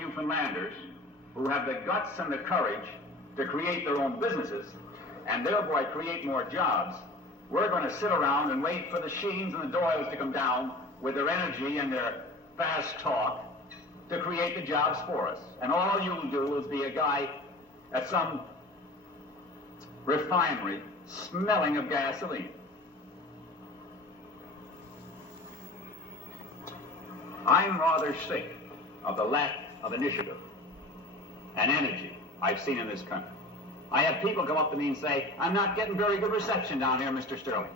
Newfoundlanders who have the guts and the courage to create their own businesses and thereby create more jobs, we're going to sit around and wait for the Sheens and the Doyles to come down with their energy and their fast talk to create the jobs for us. And all you'll do is be a guy at some refinery smelling of gasoline. I'm rather sick of the lack of initiative and energy I've seen in this country. I have people come up to me and say, I'm not getting very good reception down here, Mr. Sterling.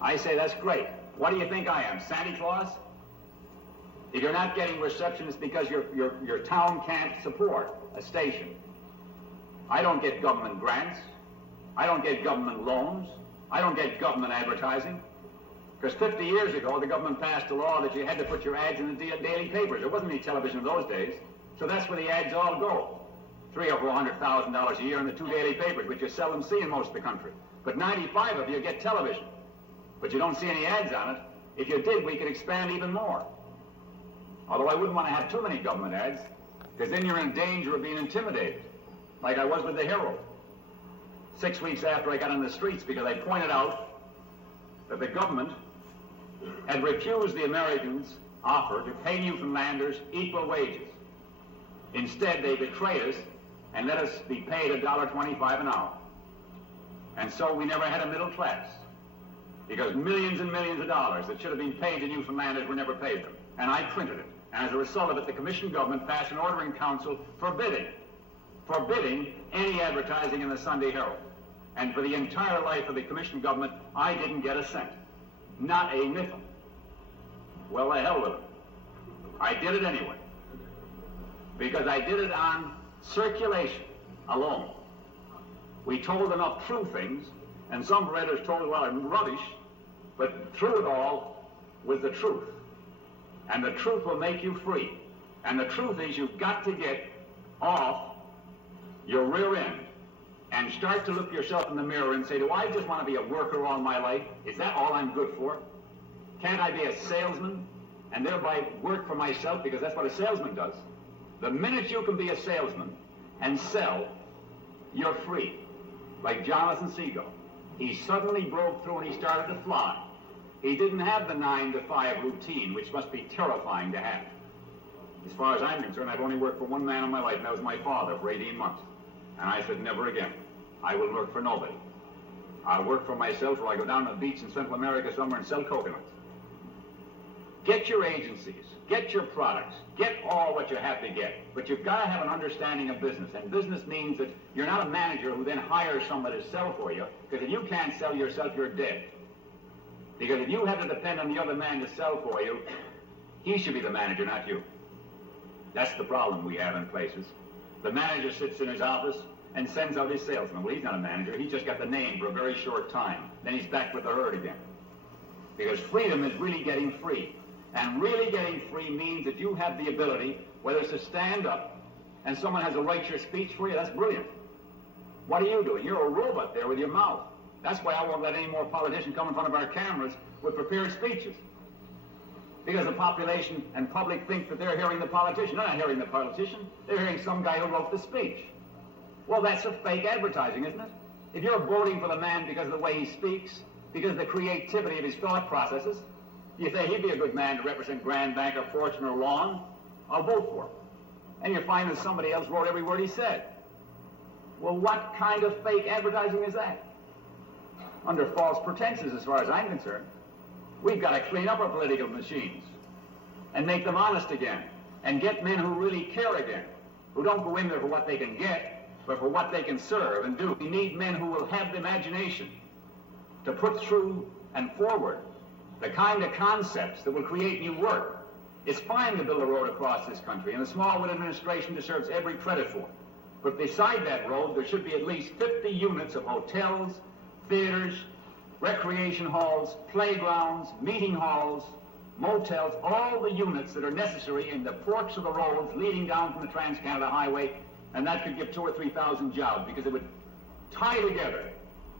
I say, that's great. What do you think I am, Santa Claus? If you're not getting reception, it's because your town can't support a station. I don't get government grants. I don't get government loans. I don't get government advertising. Because 50 years ago, the government passed a law that you had to put your ads in the daily papers. There wasn't any television in those days. So that's where the ads all go. $300,000 or $400,000 a year in the two daily papers, which you seldom see in most of the country. But 95 of you get television. But you don't see any ads on it. If you did, we could expand even more. Although I wouldn't want to have too many government ads, because then you're in danger of being intimidated, like I was with the Herald. 6 weeks after I got on the streets, because I pointed out that the government had refused the Americans' offer to pay Newfoundlanders equal wages. Instead, they betrayed us and let us be paid $1.25 an hour. And so we never had a middle class, because millions and millions of dollars that should have been paid to Newfoundlanders were never paid them. And I printed it. And as a result of it, the Commission government passed an order in council forbidding any advertising in the Sunday Herald. And for the entire life of the Commission government, I didn't get a cent. Not a nickel. Well, the hell with it. I did it anyway. Because I did it on circulation alone. We told enough true things, and some readers told, well, it's rubbish, but through it all was the truth. And the truth will make you free. And the truth is you've got to get off your rear end and start to look yourself in the mirror and say, do I just want to be a worker all my life? Is that all I'm good for? Can't I be a salesman and thereby work for myself? Because that's what a salesman does. The minute you can be a salesman and sell, you're free. Like Jonathan Seagull. He suddenly broke through and he started to fly. He didn't have the 9 to 5 routine, which must be terrifying to have. As far as I'm concerned, I've only worked for one man in my life, and that was my father for 18 months. And I said, never again. I will work for nobody. I'll work for myself, or I go down to the beach in Central America somewhere and sell coconuts. Get your agencies, get your products, get all what you have to get. But you've got to have an understanding of business. And business means that you're not a manager who then hires somebody to sell for you, because if you can't sell yourself, you're dead. Because if you have to depend on the other man to sell for you, he should be the manager, not you. That's the problem we have in places. The manager sits in his office and sends out his salesman. Well, he's not a manager. He's just got the name for a very short time. Then he's back with the herd again. Because freedom is really getting free. And really getting free means that you have the ability, whether it's to stand up and someone has to write your speech for you, that's brilliant. What are you doing? You're a robot there with your mouth. That's why I won't let any more politician come in front of our cameras with prepared speeches. Because the population and public think that they're hearing the politician. They're not hearing the politician. They're hearing some guy who wrote the speech. Well, that's a fake advertising, isn't it? If you're voting for the man because of the way he speaks, because of the creativity of his thought processes, you say he'd be a good man to represent Grand Bank or Fortune or Lawn, I'll vote for him. And you find that somebody else wrote every word he said. Well, what kind of fake advertising is that? Under false pretenses, as far as I'm concerned. We've got to clean up our political machines and make them honest again and get men who really care again, who don't go in there for what they can get, but for what they can serve and do. We need men who will have the imagination to put through and forward the kind of concepts that will create new work. It's fine to build a road across this country, and the Smallwood administration deserves every credit for it. But beside that road, there should be at least 50 units of hotels, theaters, recreation halls, playgrounds, meeting halls, motels, all the units that are necessary in the forks of the roads leading down from the Trans-Canada Highway, and that could give 2,000 or 3,000 jobs, because it would tie together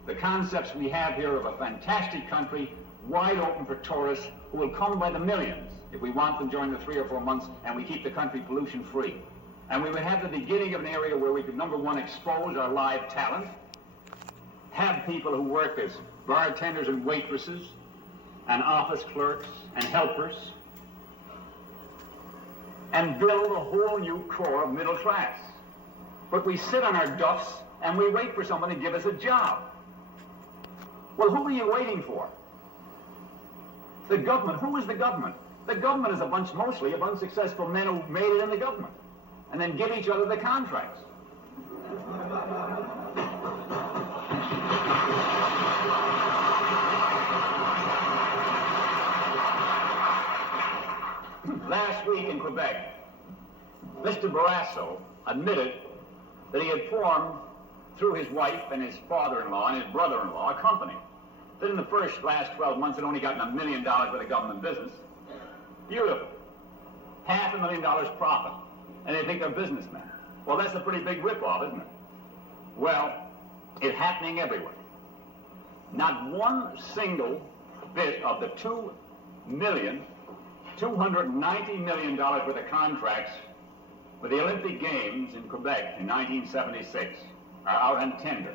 the concepts we have here of a fantastic country, wide open for tourists who will come by the millions. if we want them during the 3 or 4 months, and we keep the country pollution free. And we would have the beginning of an area where we could, number one, expose our live talent, have people who work as bartenders and waitresses, and office clerks and helpers, and build a whole new core of middle class. But we sit on our duffs and we wait for someone to give us a job. Well, who are you waiting for? The government. Who is the government? The government is mostly of unsuccessful men who made it in the government and then give each other the contracts. Last week in Quebec, Mr. Barrasso admitted that he had formed, through his wife and his father-in-law and his brother-in-law, a company that in the last 12 months had only gotten $1 million worth of government business. Beautiful. $500,000 profit. And they think they're businessmen. Well, that's a pretty big rip-off, isn't it? Well, it's happening everywhere. Not one single bit of the $290 million worth of contracts for the Olympic Games in Quebec in 1976 are out on tender.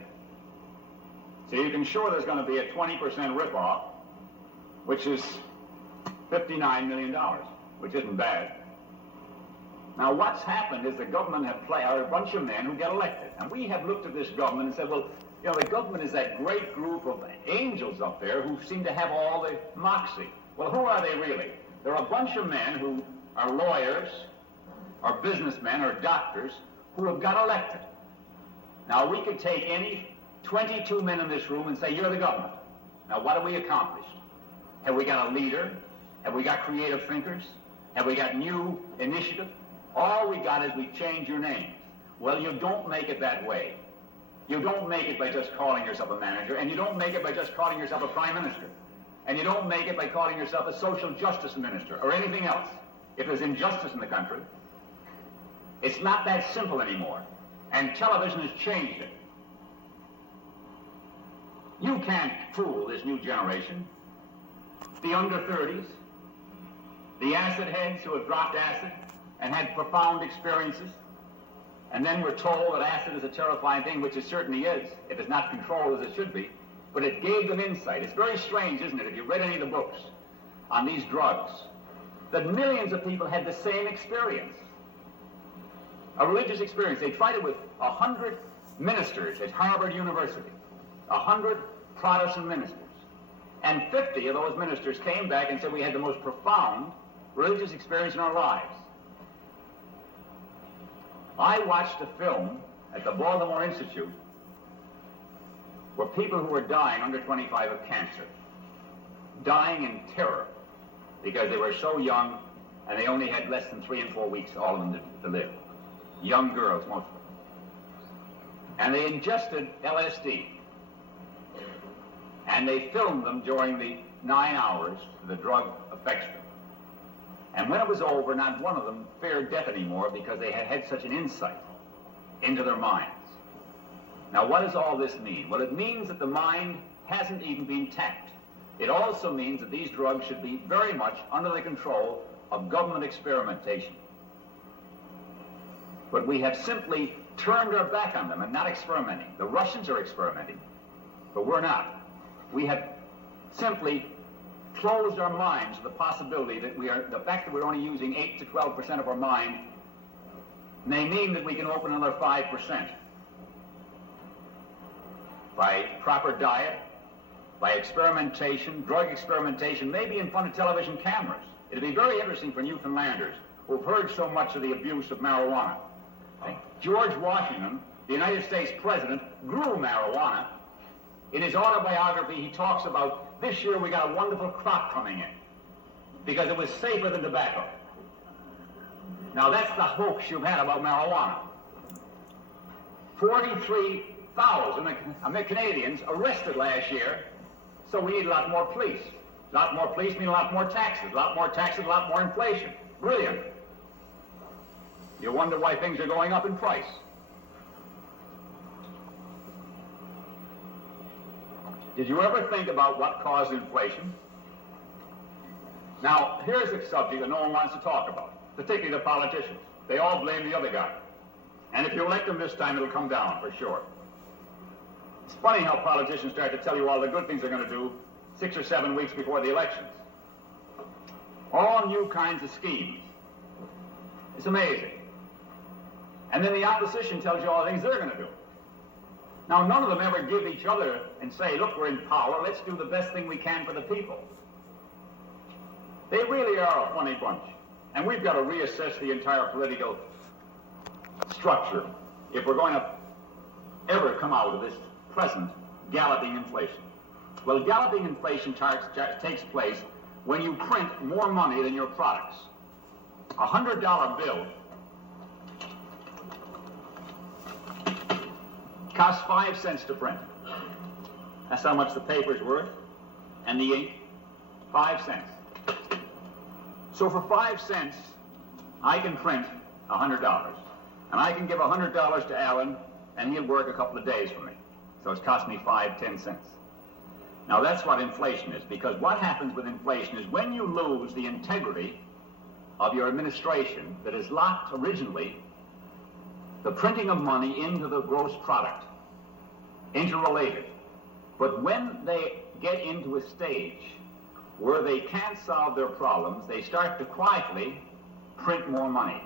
So you can sure there's going to be a 20% rip-off, which is $59 million, which isn't bad. Now what's happened is the government are a bunch of men who get elected. And we have looked at this government and said, well, you know, the government is that great group of angels up there who seem to have all the moxie. Well, who are they really? They're a bunch of men who are lawyers, or businessmen, or doctors, who have got elected. Now, we could take any 22 men in this room and say, you're the government. Now, what have we accomplished? Have we got a leader? Have we got creative thinkers? Have we got new initiative? All we got is we change your names. Well, you don't make it that way. You don't make it by just calling yourself a manager, and you don't make it by just calling yourself a prime minister. And you don't make it by calling yourself a social justice minister or anything else. If there's injustice in the country, it's not that simple anymore. And television has changed it. You can't fool this new generation. The under 30s, the acid heads who have dropped acid and had profound experiences, and then we're told that acid is a terrifying thing, which it certainly is, if it's not controlled as it should be. But it gave them insight. It's very strange, isn't it, if you read any of the books on these drugs, that millions of people had the same experience, a religious experience. They tried it with 100 ministers at Harvard University, 100 Protestant ministers. And 50 of those ministers came back and said we had the most profound religious experience in our lives. I watched a film at the Baltimore Institute where people who were dying under 25 of cancer, dying in terror because they were so young and they only had less than 3 and 4 weeks, all of them, to live. Young girls, most of them. And they ingested LSD. And they filmed them during the 9 hours the drug affects them. And when it was over, not one of them feared death anymore because they had had such an insight into their minds. Now, what does all this mean? Well, it means that the mind hasn't even been tapped. It also means that these drugs should be very much under the control of government experimentation. But we have simply turned our back on them and not experimenting. The Russians are experimenting, but we're not. We have simply closed our minds to the possibility that the fact that we're only using 8 to 12% of our mind may mean that we can open another 5%. By proper diet, by experimentation, drug experimentation, maybe in front of television cameras. It'd be very interesting for Newfoundlanders who've heard so much of the abuse of marijuana. George Washington, the United States president, grew marijuana. In his autobiography, he talks about, this year we got a wonderful crop coming in because it was safer than tobacco. Now that's the hoax you've had about marijuana. 43,000 Canadians arrested last year, so we need a lot more police. A lot more police mean a lot more taxes. A lot more taxes, a lot more inflation. Brilliant. You wonder why things are going up in price. Did you ever think about what caused inflation? Now, here's a subject that no one wants to talk about, particularly the politicians. They all blame the other guy. And if you elect them this time, it'll come down for sure. It's funny how politicians start to tell you all the good things they're going to do 6 or 7 weeks before the elections. All new kinds of schemes. It's amazing. And then the opposition tells you all the things they're going to do. Now, none of them ever give each other and say, look, we're in power, let's do the best thing we can for the people. They really are a funny bunch. And we've got to reassess the entire political structure if we're going to ever come out of this present galloping inflation. Well, galloping inflation takes place when you print more money than your products. A $100 bill costs 5 cents to print. That's how much the paper's worth, and the ink, 5 cents. So for 5 cents, I can print $100. And I can give $100 to Alan, and he'll work a couple of days for me. So it's cost me 5, 10 cents. Now that's what inflation is, because what happens with inflation is when you lose the integrity of your administration that is locked originally the printing of money into the gross product, interrelated. But when they get into a stage where they can't solve their problems, they start to quietly print more money.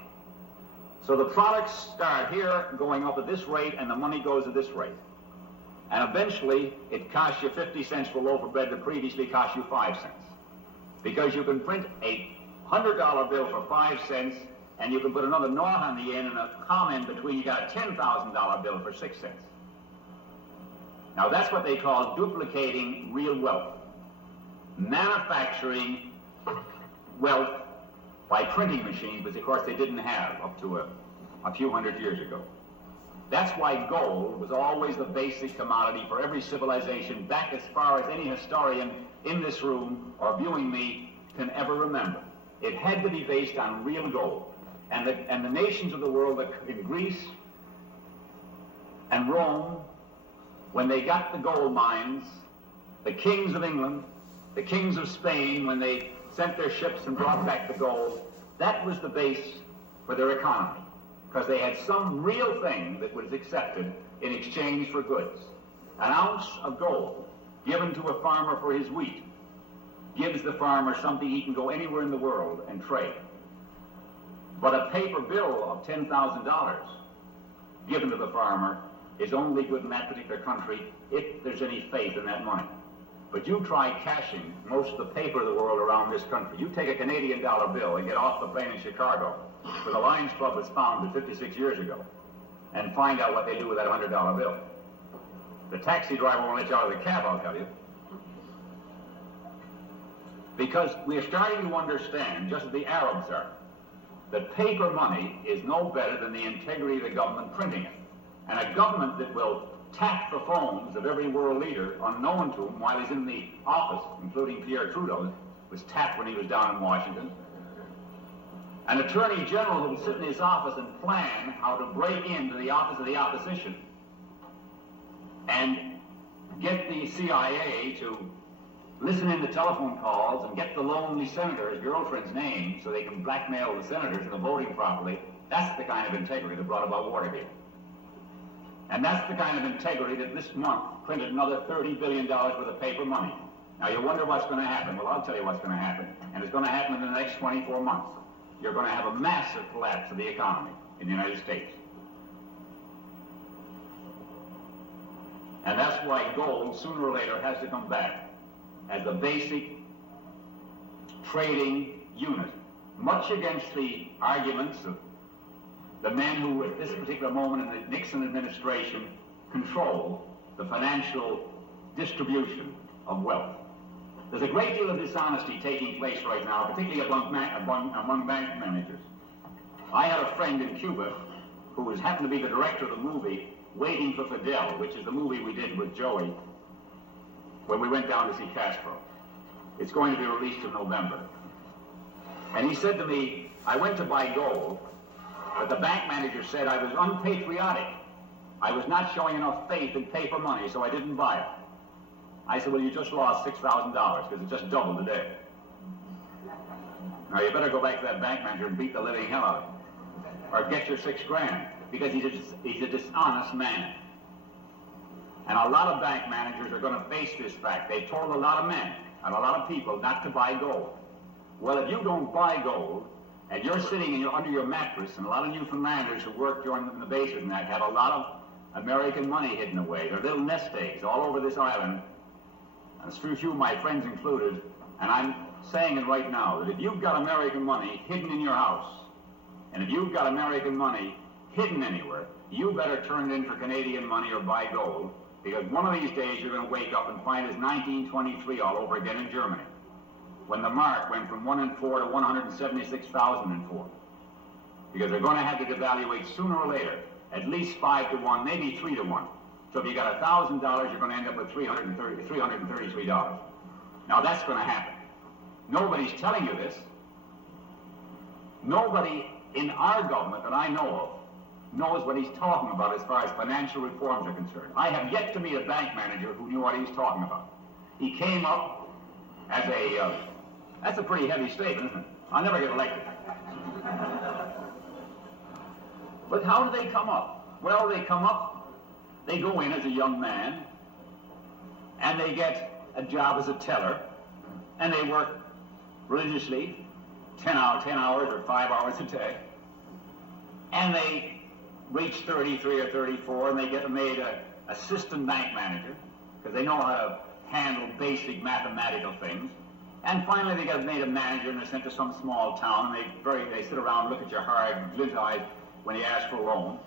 So the products start here going up at this rate and the money goes at this rate. And eventually it costs you 50 cents for a loaf of bread that previously cost you 5 cents. Because you can print a $100 bill for 5 cents and you can put another naught on the end and a comma in between, you got a $10,000 bill for 6 cents. Now that's what they call duplicating real wealth. Manufacturing wealth by printing machines, which of course they didn't have up to a few hundred years ago. That's why gold was always the basic commodity for every civilization back as far as any historian in this room or viewing me can ever remember. It had to be based on real gold. And the nations of the world, in Greece and Rome, when they got the gold mines, the kings of England, the kings of Spain, when they sent their ships and brought back the gold, that was the base for their economy, because they had some real thing that was accepted in exchange for goods. An ounce of gold given to a farmer for his wheat gives the farmer something he can go anywhere in the world and trade. But a paper bill of $10,000 given to the farmer is only good in that particular country if there's any faith in that money. But you try cashing most of the paper of the world around this country. You take a Canadian dollar bill and get off the plane in Chicago, where the Lions Club was founded 56 years ago, and find out what they do with that $100 bill. The taxi driver won't let you out of the cab, I'll tell you. Because we are starting to understand, just as the Arabs are, that paper money is no better than the integrity of the government printing it. And a government that will tap the phones of every world leader unknown to him while he's in the office, including Pierre Trudeau, was tapped when he was down in Washington. An attorney general who would sit in his office and plan how to break into the office of the opposition and get the CIA to listen in to telephone calls and get the lonely senator's girlfriend's name so they can blackmail the senators into voting properly. That's the kind of integrity that brought about Watergate. And that's the kind of integrity that this month printed another $30 billion worth of paper money. Now you wonder what's going to happen. Well, I'll tell you what's going to happen. And it's going to happen in the next 24 months. You're going to have a massive collapse of the economy in the United States. And that's why gold, sooner or later, has to come back as the basic trading unit, much against the arguments of the men who, at this particular moment in the Nixon administration, control the financial distribution of wealth. There's a great deal of dishonesty taking place right now, particularly among bank managers. I had a friend in Cuba who happened to be the director of the movie Waiting for Fidel, which is the movie we did with Joey when we went down to see Castro. It's going to be released in November. And he said to me, I went to buy gold, but the bank manager said I was unpatriotic. I was not showing enough faith in paper money, so I didn't buy it. I said, well, you just lost $6,000 because it just doubled today. Now, you better go back to that bank manager and beat the living hell out of him. Or get your $6 grand, because he's a dishonest man. And a lot of bank managers are going to face this fact. They've told a lot of men and a lot of people not to buy gold. Well, if you don't buy gold, and you're sitting under your mattress, and a lot of Newfoundlanders who work in the basement and that have a lot of American money hidden away. There are little nest eggs all over this island, and a few of my friends included, and I'm saying it right now, that if you've got American money hidden in your house, and if you've got American money hidden anywhere, you better turn it in for Canadian money or buy gold, because one of these days you're going to wake up and find it's 1923 all over again in Germany, when the mark went from 1 in 4 to 176,000 in 4. Because they're going to have to devaluate sooner or later, at least 5 to 1, maybe 3 to 1. So if you got $1,000, you're going to end up with $333. Now that's going to happen. Nobody's telling you this. Nobody in our government that I know of knows what he's talking about as far as financial reforms are concerned. I have yet to meet a bank manager who knew what he was talking about. He came up as that's a pretty heavy statement, isn't it? I'll never get elected. But how do they come up? Well, they come up, they go in as a young man, and they get a job as a teller, and they work religiously 10 hours or 5 hours a day, and they reach 33 or 34, and they get made an assistant bank manager, because they know how to handle basic mathematical things. And finally they get made a manager, and they're sent to some small town, and they sit around and look at your hard, glint eyes when you ask for a loan.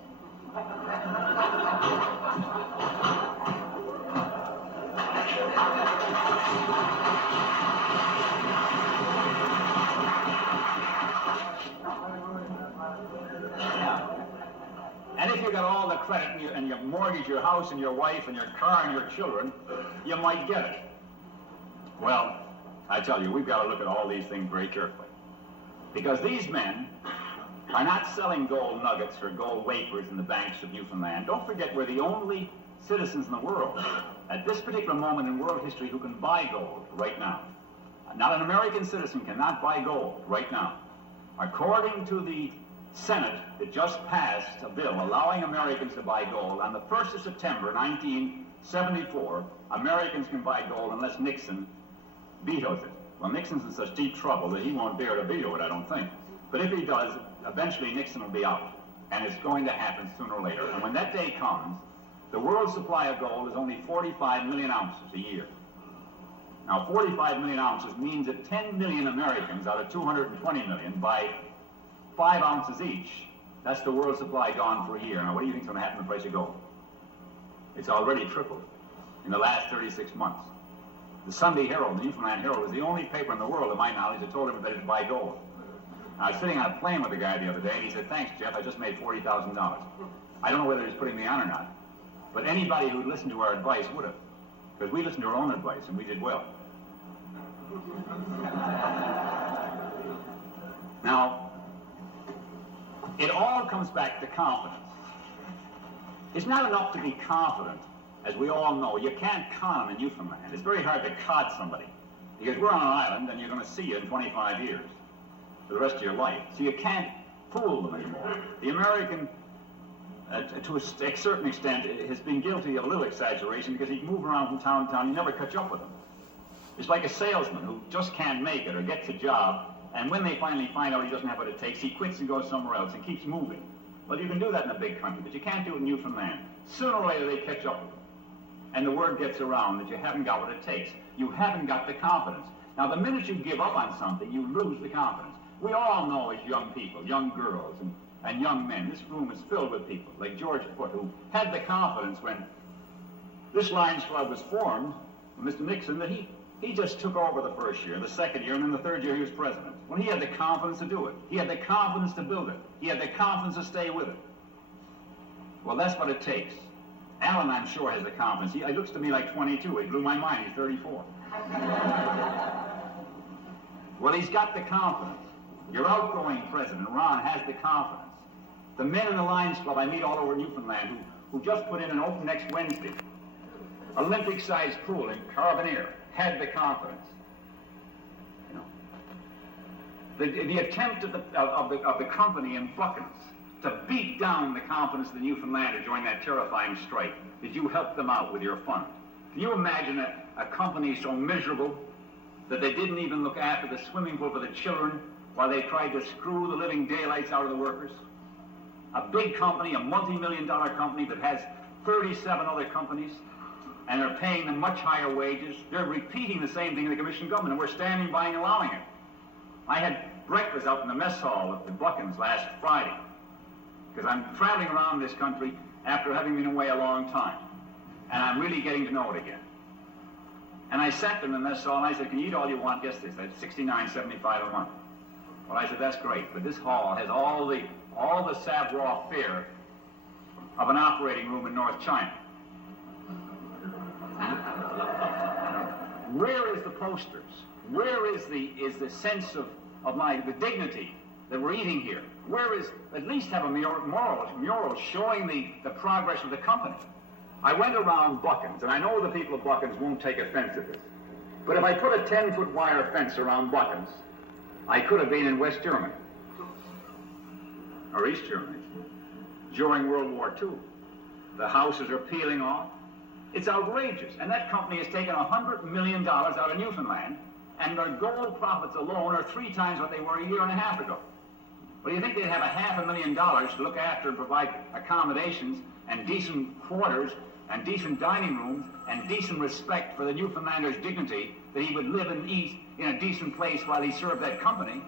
And if you got all the credit and you mortgage your house and your wife and your car and your children, you might get it. Well, I tell you, we've got to look at all these things very carefully. Because these men are not selling gold nuggets or gold wafers in the banks of Newfoundland. Don't forget, we're the only citizens in the world at this particular moment in world history who can buy gold right now. Not an American citizen cannot buy gold right now. According to the Senate, it just passed a bill allowing Americans to buy gold. On the 1st of September 1974, Americans can buy gold unless Nixon vetoes it. Well, Nixon's in such deep trouble that he won't dare to veto it, I don't think. But if he does, eventually Nixon will be out. And it's going to happen sooner or later. And when that day comes, the world supply of gold is only 45 million ounces a year. Now, 45 million ounces means that 10 million Americans out of 220 million buy 5 ounces each. That's the world supply gone for a year. Now, what do you think is going to happen to the price of gold? It's already tripled in the last 36 months. The Sunday Herald, the Newfoundland Herald, was the only paper in the world, to my knowledge, that told everybody to buy gold. I was sitting on a plane with a guy the other day, and he said, "Thanks, Jeff, I just made $40,000. I don't know whether he's putting me on or not, but anybody who listened to our advice would have, because we listened to our own advice, and we did well. Now, it all comes back to confidence. It's not enough to be confident, as we all know. You can't con them in Newfoundland. It's very hard to cod somebody, because we're on an island, and you're going to see you in 25 years. For the rest of your life. So you can't fool them anymore. The American, to a certain extent, has been guilty of a little exaggeration, because he can move around from town to town, you never catch up with him. It's like a salesman who just can't make it or gets a job, and when they finally find out he doesn't have what it takes, he quits and goes somewhere else and keeps moving. Well, you can do that in a big country, but you can't do it in Newfoundland. Sooner or later they catch up with him. And the word gets around that you haven't got what it takes. You haven't got the confidence. Now, the minute you give up on something, you lose the confidence. We all know as young people, young girls and young men, this room is filled with people like George Foote, who had the confidence when this Lions Club was formed, Mr. Nixon, that he just took over the first year, the second year, and then the third year he was president. Well, he had the confidence to do it. He had the confidence to build it. He had the confidence to stay with it. Well, that's what it takes. Alan, I'm sure, has the confidence. He looks to me like 22. He blew my mind. He's 34. Well, he's got the confidence. Your outgoing president, Ron, has the confidence. The men in the Lions Club I meet all over Newfoundland who just put in an open next Wednesday, Olympic-sized pool in Carbonear, had the confidence. You know. The attempt of the company in Buckens to beat down the confidence of the Newfoundlanders during that terrifying strike, did you help them out with your fund? Can you imagine a company so miserable that they didn't even look after the swimming pool for the children while they tried to screw the living daylights out of the workers? A big company, a multi-million-dollar company that has 37 other companies, and they're paying them much higher wages. They're repeating the same thing in the commission government, and we're standing by and allowing it. I had breakfast out in the mess hall at the Buckens last Friday, because I'm traveling around this country after having been away a long time, and I'm really getting to know it again. And I sat there in the mess hall, and I said, can you eat all you want? Guess this, that's $69.75 a month. Well, I said, that's great, but this hall has all the savoir faire of an operating room in North China. Where is the posters? Where is the sense of the dignity that we're eating here? Where is, at least have a mural showing the progress of the company? I went around Buckens, and I know the people of Buckens won't take offense at this, but if I put a 10-foot wire fence around Buckens, I could have been in West Germany, or East Germany, during World War II. The houses are peeling off. It's outrageous. And that company has taken $100 million out of Newfoundland, and their gold profits alone are 3 times what they were a year and a half ago. Well, do you think they'd have $500,000 to look after and provide accommodations and decent quarters and decent dining rooms and decent respect for the Newfoundlander's dignity, that he would live and eat in a decent place while he served that company?